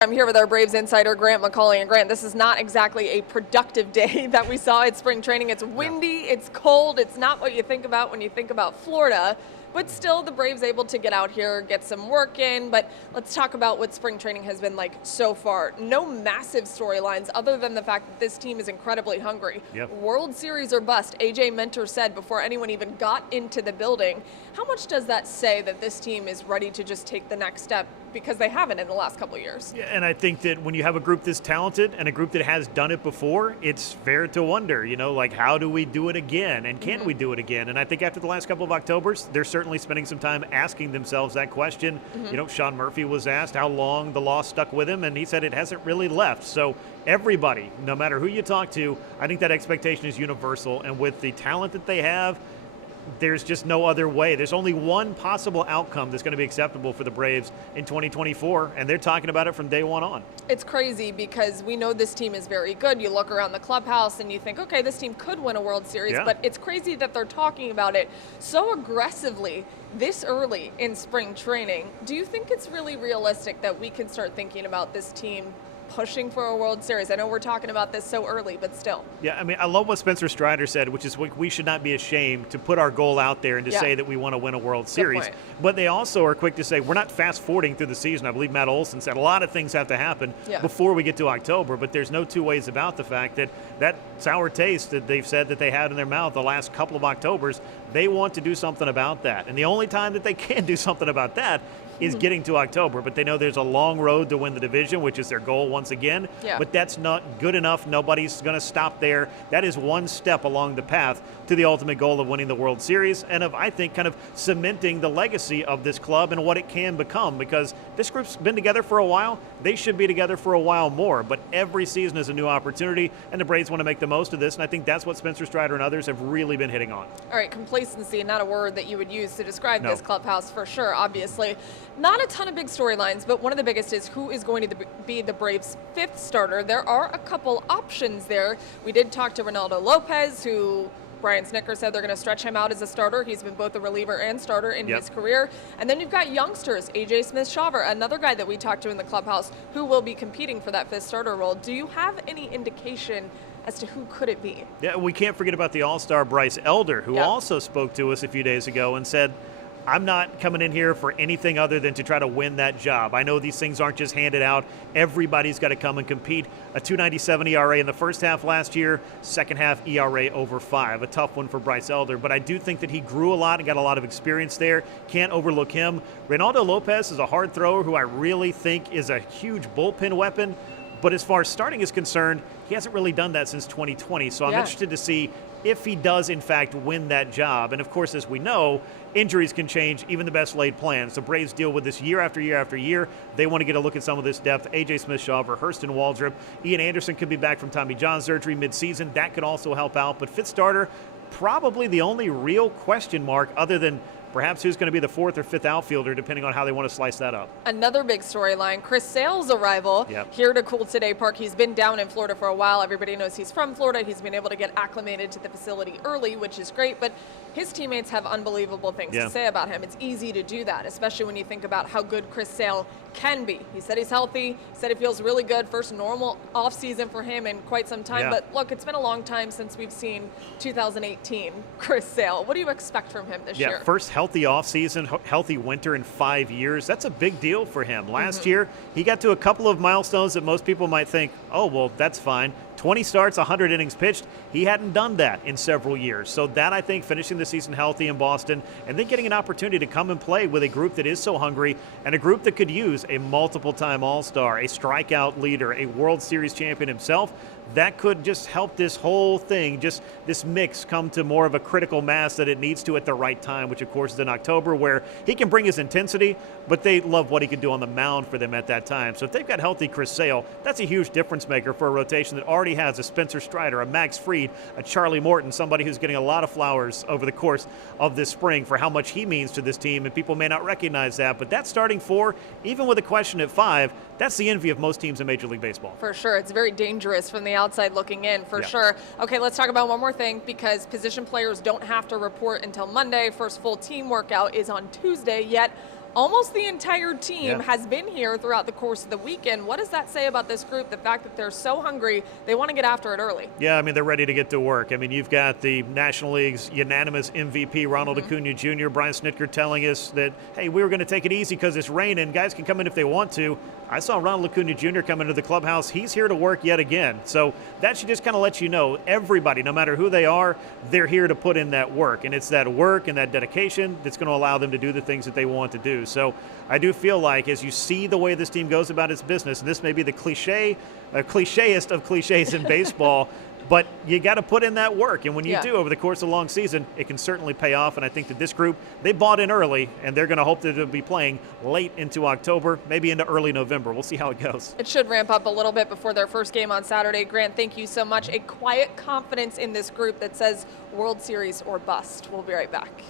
I'm here with our Braves insider, Grant McAuley. And Grant, this is not exactly a productive day that we saw at spring training. It's windy, it's cold, it's not what you think about when you think about Florida. But still, the Braves able to get out here, get some work in. But let's talk about what spring training has been like so far. No massive storylines other than the fact that this team is incredibly hungry. World Series or bust, AJ Minter said before anyone even got into the building. How much does that say that this team is ready to just take the next step? Because they haven't in the last couple of years. Yeah, and I think that when you have a group this talented and a group that has done it before, it's fair to wonder, like how do we do it again? And can we do it again? And I think after the last couple of Octobers, they're certainly spending some time asking themselves that question. Sean Murphy was asked how long the loss stuck with him, and he said it hasn't really left. So everybody, no matter who you talk to, I think that expectation is universal. And with the talent that they have, there's just no other way. There's only one possible outcome that's going to be acceptable for the Braves in 2024, and they're talking about it from day one on. It's crazy because we know this team is very good. You look around the clubhouse and you think, okay, this team could win a World Series, but it's crazy that they're talking about it so aggressively this early in spring training. Do you think it's really realistic that we can start thinking about this team pushing for a World Series? I know we're talking about this so early, but still. Yeah, I mean, I love what Spencer Strider said, which is we should not be ashamed to put our goal out there and to say that we want to win a World Series. But they also are quick to say we're not fast-forwarding through the season. I believe Matt Olson said a lot of things have to happen before we get to October, but there's no two ways about the fact that that sour taste that they've said that they had in their mouth the last couple of Octobers, they want to do something about that. And the only time that they can do something about that is getting to October, but they know there's a long road to win the division, which is their goal once again. But that's not good enough. Nobody's going to stop there. That is one step along the path to the ultimate goal of winning the World Series and of, I think, kind of cementing the legacy of this club and what it can become, because this group's been together for a while. They should be together for a while more, but every season is a new opportunity, and the Braves want to make the most of this, and I think that's what Spencer Strider and others have really been hitting on. All right, complacency, not a word that you would use to describe this clubhouse for sure, obviously. Not a ton of big storylines, but one of the biggest is who is going to be the Braves' fifth starter. There are a couple options there. We did talk to Ronaldo Lopez, who Brian Snitker said they're going to stretch him out as a starter. He's been both a reliever and starter in his career. And then you've got youngsters, AJ Smith-Shawver, another guy that we talked to in the clubhouse who will be competing for that fifth starter role. Do you have any indication as to who could it be? Yeah, we can't forget about the all-star Bryce Elder, who also spoke to us a few days ago and said, I'm not coming in here for anything other than to try to win that job. I know these things aren't just handed out. Everybody's got to come and compete. A 2.97 ERA in the first half last year, second half ERA over 5. A tough one for Bryce Elder, but I do think that he grew a lot and got a lot of experience there. Can't overlook him. Ronaldo Lopez is a hard thrower who I really think is a huge bullpen weapon, but as far as starting is concerned, he hasn't really done that since 2020, so I'm interested to see if he does, in fact, win that job. And, of course, as we know, injuries can change even the best laid plans. The Braves deal with this year after year after year. They want to get a look at some of this depth. A.J. Smith-Shawver, Hurston Waldrop, Ian Anderson could be back from Tommy John surgery midseason. That could also help out. But fifth starter, probably the only real question mark other than perhaps who's going to be the fourth or fifth outfielder, depending on how they want to slice that up. Another big storyline, Chris Sale's arrival here to Cool Today Park. He's been down in Florida for a while. Everybody knows he's from Florida. He's been able to get acclimated to the facility early, which is great. But his teammates have unbelievable things to say about him. It's easy to do that, especially when you think about how good Chris Sale can be. He said he's healthy. He said it feels really good. First normal offseason for him in quite some time. But look, it's been a long time since we've seen 2018 Chris Sale. What do you expect from him this year? First healthy offseason, healthy winter in 5 years. That's a big deal for him. Last year, he got to a couple of milestones that most people might think, oh, well, that's fine. 20 starts, 100 innings pitched. He hadn't done that in several years. So that, I think, finishing the season healthy in Boston and then getting an opportunity to come and play with a group that is so hungry and a group that could use a multiple-time All-Star, a strikeout leader, a World Series champion himself, that could just help this whole thing, just this mix, come to more of a critical mass that it needs to at the right time, which, of course, is in October, where he can bring his intensity, but they love what he could do on the mound for them at that time. So if they've got healthy Chris Sale, that's a huge difference maker for a rotation that already has a Spencer Strider, a Max Fried, a Charlie Morton, somebody who's getting a lot of flowers over the course of this spring for how much he means to this team, and people may not recognize that, but that starting four, even with a question at 5, that's the envy of most teams in Major League Baseball. For sure. It's very dangerous from the outside looking in, for sure. Okay, let's talk about one more thing, because position players don't have to report until Monday. First full team workout is on Tuesday, yet Almost the entire team Yeah. has been here throughout the course of the weekend. What does that say about this group? The fact that they're so hungry, they want to get after it early. Yeah, I mean, they're ready to get to work. I mean, you've got the National League's unanimous MVP, Ronald Acuna Jr., Brian Snitker telling us that, hey, we were going to take it easy because it's raining. Guys can come in if they want to. I saw Ronald Acuna Jr. come into the clubhouse. He's here to work yet again. So that should just kind of let you know everybody, no matter who they are, they're here to put in that work. And it's that work and that dedication that's going to allow them to do the things that they want to do. So I do feel like as you see the way this team goes about its business, and this may be the clichéest of cliches in baseball, but you got to put in that work. And when you do over the course of a long season, it can certainly pay off. And I think that this group, they bought in early, and they're going to hope that they'll be playing late into October, maybe into early November. We'll see how it goes. It should ramp up a little bit before their first game on Saturday. Grant, thank you so much. A quiet confidence in this group that says World Series or bust. We'll be right back.